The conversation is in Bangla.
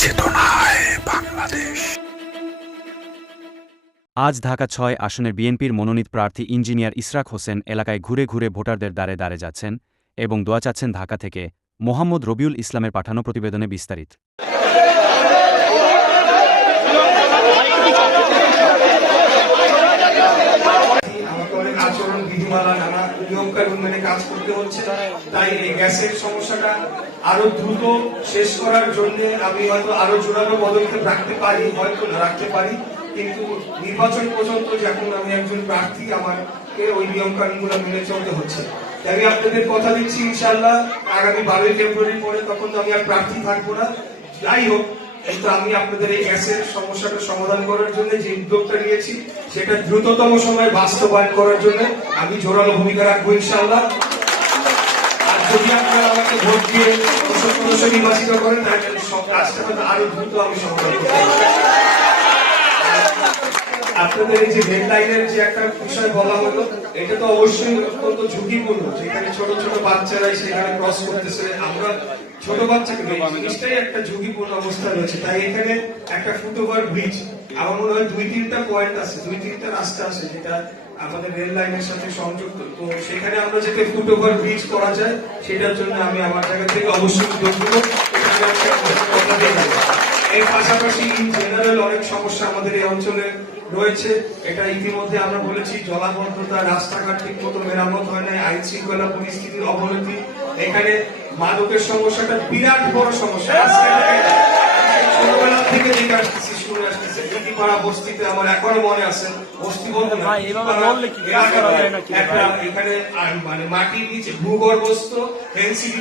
চেতনায় বাংলাদেশ। আজ ঢাকা ৬ আসনের বিএনপির মনোনীত প্রার্থী ইঞ্জিনিয়ার ইশরাক হোসেন এলাকায় ঘুরে ঘুরে ভোটারদের দ্বারে দ্বারে যাচ্ছেন এবং দোয়া চাচ্ছেন। ঢাকা থেকে মোহাম্মদ রবিউল ইসলামের পাঠানো প্রতিবেদনে বিস্তারিত। আচরণ বিধিমালা নানা নিয়ম কানুন মেনে কাজ করতে হচ্ছে, তাই এই গ্যাসের সমস্যাটা আরো দ্রুত শেষ করার জন্য আমি হয়তো আরো জোরালো পদক্ষেপ রাখতে পারি, হয়তো না রাখতে পারি, কিন্তু নির্বাচন পর্যন্ত যখন আমি একজন প্রার্থী আমাকে ওই নিয়ম কানুনগুলো মেনে চলতে হচ্ছে। আমি আপনাদের কথা দিচ্ছি ইনশাআল্লাহ আগামী 12 ফেব্রুয়ারি পরে তখন আমি আর প্রার্থী থাকবো না। যাই হোক, কিন্তু আমি আপনাদের এই গ্যাসের সমস্যাটা সমাধান করার জন্য যে উদ্যোগটা নিয়েছি সেটা দ্রুততম সময়ে বাস্তবায়ন করার জন্য আমি জোরালো ভূমিকা রাখবো ইনশাআল্লাহ। আর যদি আপনারা আমাকে ভোট দিয়ে নির্বাচিত করেন তাহলে সব কাজটা হয়তো আরো দ্রুত আমি সমাধান করতে পারবো। আপনাদের এই যে রেড লাইনের যে একটা বিষয় বলা হলো, এটা তো অবশ্যই অত্যন্ত ঝুঁকিপূর্ণ, যেখানে ছোট ছোট বাচ্চারাই সেখানে ক্রস করতেছে। আমরা ছোট বাচ্চাকে জিনিসটাই একটা ঝুঁকিপূর্ণ অবস্থা রয়েছে, তাই এখানে একটা ফুটওভার ব্রিজ আমার মনে হয় 2-3টা পয়েন্ট আছে, 2-3টা রাস্তা আছে যেটা আমাদের রেল লাইনের সাথে সংযুক্ত। তো সেখানে আমরা যাতে ফুটওভার ব্রিজ করা যায় সেটার জন্য আমি আমার জায়গা থেকে অবশ্যই উদ্যোগ নেব। এর পাশাপাশি ইন জেনারেল অনেক সমস্যা আমাদের এই অঞ্চলে রয়েছে, এটা ইতিমধ্যে আমরা বলেছি। জলাবদ্ধতা, রাস্তাঘাট ঠিক মতো মেরামত হয় নাই, আইন শৃঙ্খলা পরিস্থিতির অবনতি, এখানে মাদকের সমস্যাটা বিরাট বড় সমস্যা। ছোটবেলা থেকে যেটা আসতেছি শুনে আসতেছে, পাড়া বস্তিতে আমার এখনো মনে আছে, বস্তি বলতে এখানে মানে মাটির নিচে ভূগর্ভস্থ এনসিডি